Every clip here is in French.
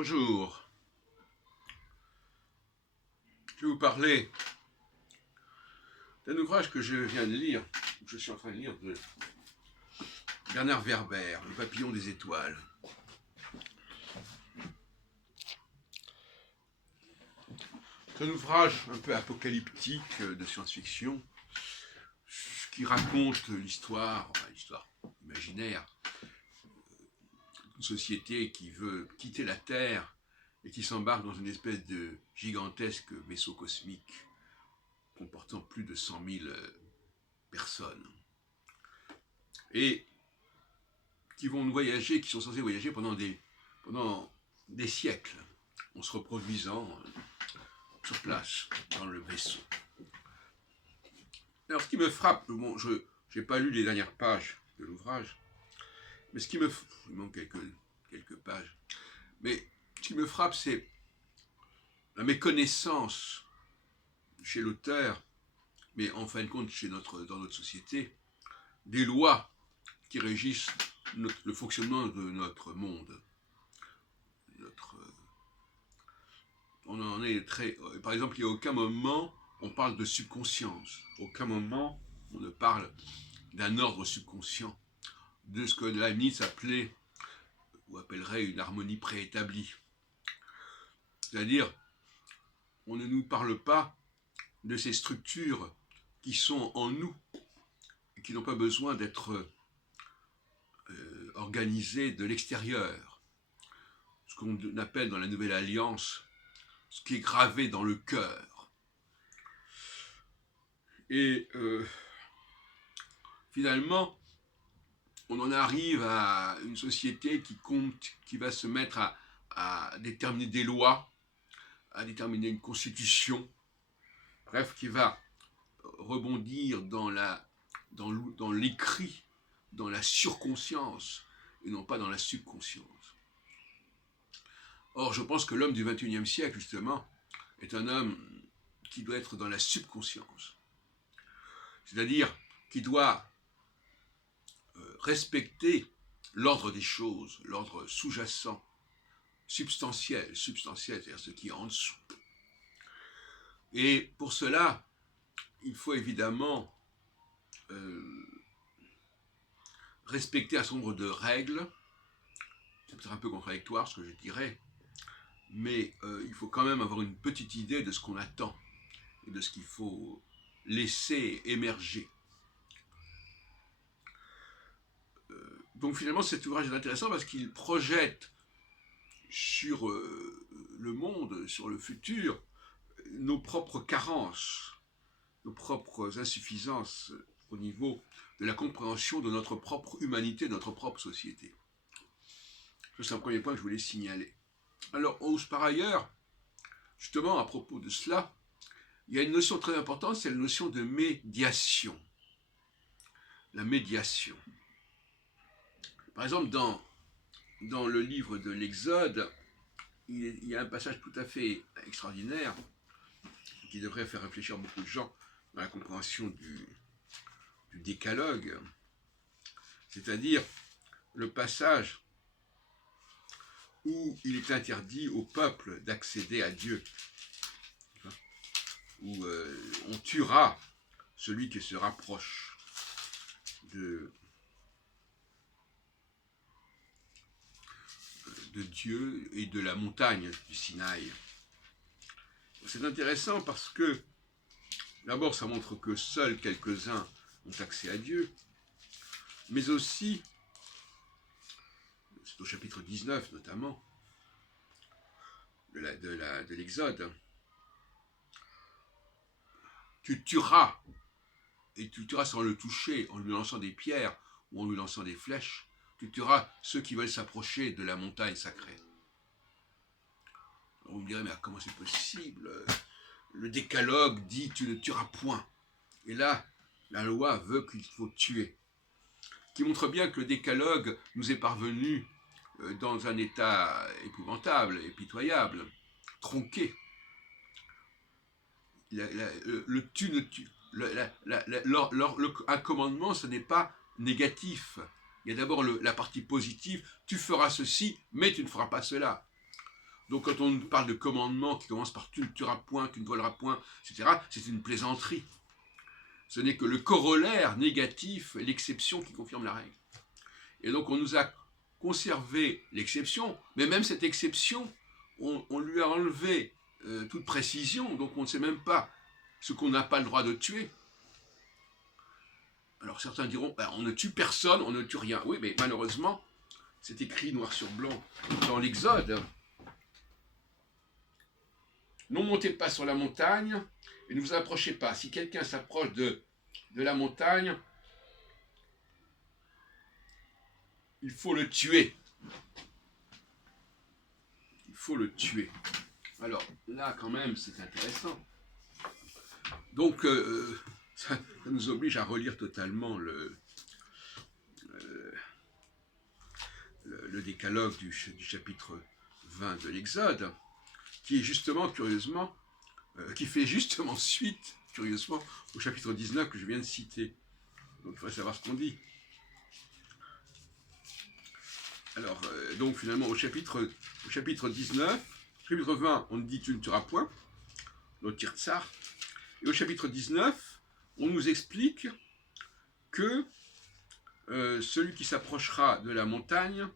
Bonjour, je vais vous parler d'un ouvrage que je viens de lire, je suis en train de lire, de Bernard Werber, Le papillon des étoiles. C'est un ouvrage un peu apocalyptique de science-fiction qui raconte l'histoire imaginaire d'une société qui veut quitter la Terre et qui s'embarque dans une espèce de gigantesque vaisseau cosmique comportant plus de 100 000 personnes et qui vont voyager, qui sont censés voyager pendant des siècles en se reproduisant sur place dans le vaisseau. Alors ce qui me frappe, bon, je n'ai pas lu les dernières pages de l'ouvrage, mais il manque quelques pages, mais ce qui me frappe, c'est la méconnaissance chez l'auteur, mais en fin de compte dans notre société, des lois qui régissent le fonctionnement de notre monde. On en est très... Par exemple, il n'y a aucun moment on parle de subconscience. Aucun moment on ne parle d'un ordre subconscient, de ce que Leibniz appelait ou appellerait une harmonie préétablie. C'est-à-dire, on ne nous parle pas de ces structures qui sont en nous et qui n'ont pas besoin d'être organisées de l'extérieur. Ce qu'on appelle dans la Nouvelle Alliance, ce qui est gravé dans le cœur. Et finalement, on en arrive à une société qui va se mettre à déterminer des lois, à déterminer une constitution, bref, qui va rebondir dans l'écrit, dans la surconscience, et non pas dans la subconscience. Or, je pense que l'homme du XXIe siècle, justement, est un homme qui doit être dans la subconscience. C'est-à-dire qui doit respecter l'ordre des choses, l'ordre sous-jacent, substantiel, c'est-à-dire ce qui est en dessous. Et pour cela, il faut évidemment respecter un certain nombre de règles. C'est peut-être un peu contradictoire ce que je dirais, mais il faut quand même avoir une petite idée de ce qu'on attend et de ce qu'il faut laisser émerger. Donc finalement cet ouvrage est intéressant parce qu'il projette sur le monde, sur le futur, nos propres carences, nos propres insuffisances au niveau de la compréhension de notre propre humanité, de notre propre société. C'est un premier point que je voulais signaler. Alors, par ailleurs, justement à propos de cela, il y a une notion très importante, c'est la notion de médiation. La médiation. Par exemple, dans le livre de l'Exode, il y a un passage tout à fait extraordinaire qui devrait faire réfléchir beaucoup de gens dans la compréhension du décalogue, c'est-à-dire le passage où il est interdit au peuple d'accéder à Dieu, où on tuera celui qui se rapproche de Dieu et de la montagne du Sinaï. C'est intéressant parce que, d'abord, ça montre que seuls quelques-uns ont accès à Dieu, mais aussi, c'est au chapitre 19 notamment, de l'Exode, tu tueras, et tu tueras sans le toucher, en lui lançant des pierres ou en lui lançant des flèches, tu tueras ceux qui veulent s'approcher de la montagne sacrée. Alors vous me direz, mais comment c'est possible? Le décalogue dit tu ne tueras point. Et là, la loi veut qu'il faut tuer. Qui montre bien que le décalogue nous est parvenu dans un état épouvantable et pitoyable, tronqué. Un commandement, ce n'est pas négatif. Il y a d'abord la partie positive, tu feras ceci, mais tu ne feras pas cela. Donc quand on parle de commandement qui commence par tu ne tueras point, tu ne voleras point, etc., c'est une plaisanterie. Ce n'est que le corollaire négatif, l'exception qui confirme la règle. Et donc on nous a conservé l'exception, mais même cette exception, on lui a enlevé toute précision, donc on ne sait même pas ce qu'on n'a pas le droit de tuer. Alors certains diront, ben, on ne tue personne, on ne tue rien. Oui, mais malheureusement, c'est écrit noir sur blanc dans l'Exode. Ne montez pas sur la montagne et ne vous approchez pas. Si quelqu'un s'approche de la montagne, il faut le tuer. Il faut le tuer. Alors là, quand même, c'est intéressant. Donc, ça nous oblige à relire totalement le décalogue du chapitre 20 de l'Exode, qui est justement, curieusement, qui fait justement suite, curieusement, au chapitre 19 que je viens de citer. Donc, il faudrait savoir ce qu'on dit. Alors, donc finalement, au chapitre 19, chapitre 20, on dit tu ne tueras point, le tir-tsar. Et au chapitre 19, on nous explique que celui qui s'approchera de la montagne,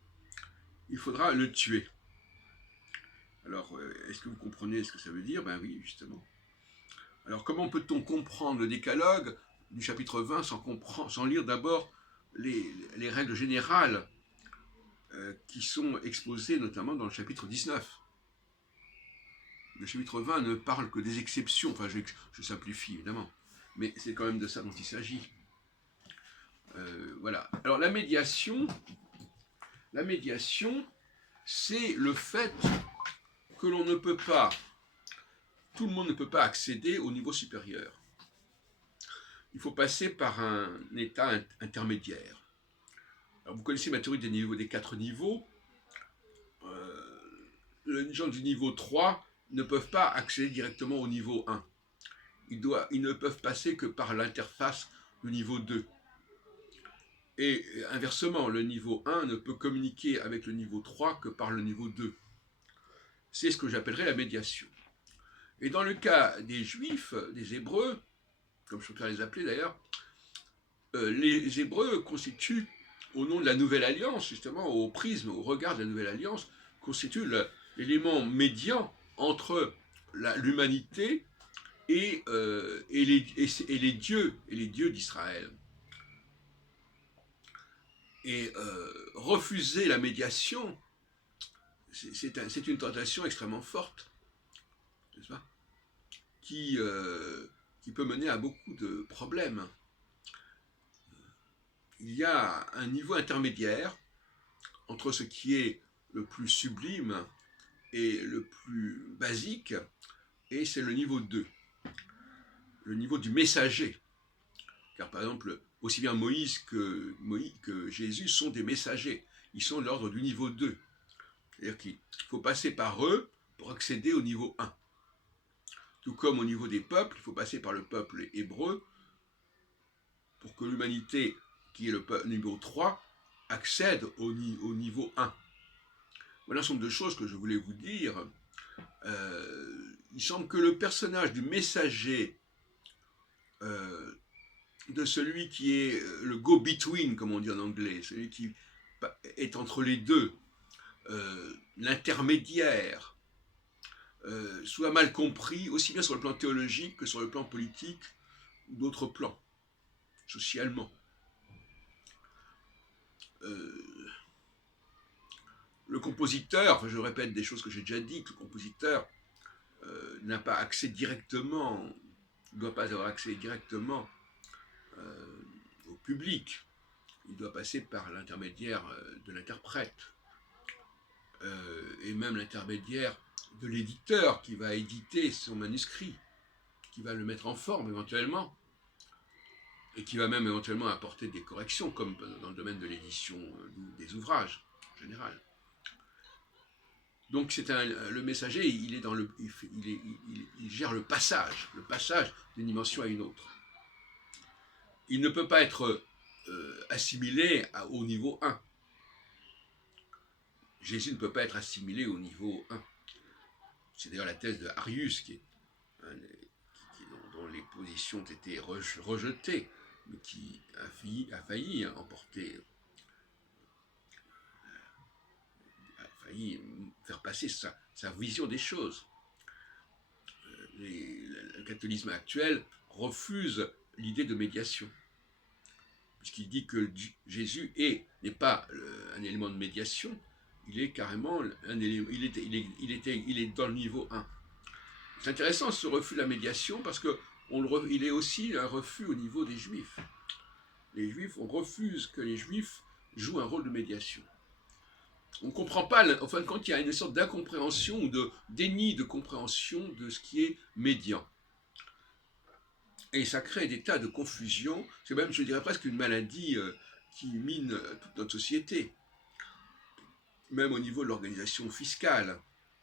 il faudra le tuer. Alors, est-ce que vous comprenez ce que ça veut dire? Ben oui, justement. Alors, comment peut-on comprendre le décalogue du chapitre 20 sans lire d'abord les règles générales qui sont exposées notamment dans le chapitre 19? Le chapitre 20 ne parle que des exceptions, enfin je simplifie évidemment, mais c'est quand même de ça dont il s'agit. Voilà. Alors la médiation, c'est le fait que l'on ne peut pas, tout le monde ne peut pas accéder au niveau supérieur. Il faut passer par un état intermédiaire. Alors vous connaissez ma théorie des 4 niveaux. Les gens du niveau 3 ne peuvent pas accéder directement au niveau 1. Ils ne peuvent passer que par l'interface du niveau 2. Et inversement, le niveau 1 ne peut communiquer avec le niveau 3 que par le niveau 2. C'est ce que j'appellerais la médiation. Et dans le cas des Juifs, des Hébreux, comme je préfère les appeler d'ailleurs, les Hébreux constituent, au nom de la Nouvelle Alliance, justement, au prisme, au regard de la Nouvelle Alliance, constituent l'élément médian entre l'humanité et les dieux d'Israël. Et refuser la médiation, c'est une tentation extrêmement forte, n'est-ce pas, qui peut mener à beaucoup de problèmes. Il y a un niveau intermédiaire entre ce qui est le plus sublime et le plus basique, et c'est le niveau 2, le niveau du messager. Car par exemple, aussi bien Moïse que Jésus sont des messagers. Ils sont de l'ordre du niveau 2. C'est-à-dire qu'il faut passer par eux pour accéder au niveau 1. Tout comme au niveau des peuples, il faut passer par le peuple hébreu pour que l'humanité, qui est le niveau 3, accède au niveau 1. Voilà un certain nombre de choses que je voulais vous dire. Il semble que le personnage du messager, de celui qui est le go-between, comme on dit en anglais, celui qui est entre les deux, l'intermédiaire, soit mal compris, aussi bien sur le plan théologique que sur le plan politique ou d'autres plans, socialement. Le compositeur, enfin je répète des choses que j'ai déjà dites, le compositeur n'a pas accès directement, ne doit pas avoir accès directement au public. Il doit passer par l'intermédiaire de l'interprète et même l'intermédiaire de l'éditeur qui va éditer son manuscrit, qui va le mettre en forme éventuellement, et qui va même éventuellement apporter des corrections, comme dans le domaine de l'édition des ouvrages en général. Donc le messager, il gère le passage d'une dimension à une autre. Il ne peut pas être assimilé au niveau 1. Jésus ne peut pas être assimilé au niveau 1. C'est d'ailleurs la thèse de Arius dont les positions ont été rejetées, mais qui a failli emporter, a failli faire passer sa vision des choses. Le catholicisme actuel refuse l'idée de médiation, puisqu'il dit que Jésus n'est pas un élément de médiation, il est carrément un élément, il est dans le niveau 1. C'est intéressant ce refus de la médiation parce que il est aussi un refus au niveau des Juifs. Les Juifs, on refuse que les Juifs jouent un rôle de médiation. On ne comprend pas, en fin de compte, il y a une sorte d'incompréhension ou de déni de compréhension de ce qui est médian. Et ça crée des tas de confusions, c'est même, je dirais, presque une maladie qui mine toute notre société, même au niveau de l'organisation fiscale.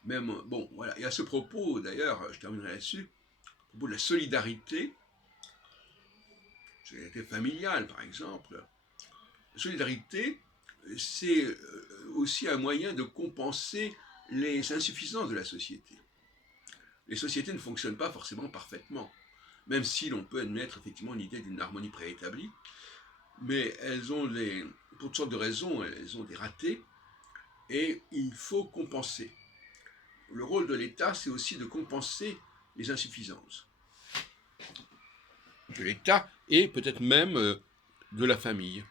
Même, bon, voilà. Et à ce propos, d'ailleurs, je terminerai là-dessus, à propos de la solidarité, solidarité familiale, par exemple, la solidarité, c'est aussi un moyen de compenser les insuffisances de la société. Les sociétés ne fonctionnent pas forcément parfaitement, même si l'on peut admettre effectivement une idée d'une harmonie préétablie, mais elles ont pour toutes sortes de raisons, elles ont des ratés, et il faut compenser. Le rôle de l'État, c'est aussi de compenser les insuffisances de l'État et peut-être même de la famille.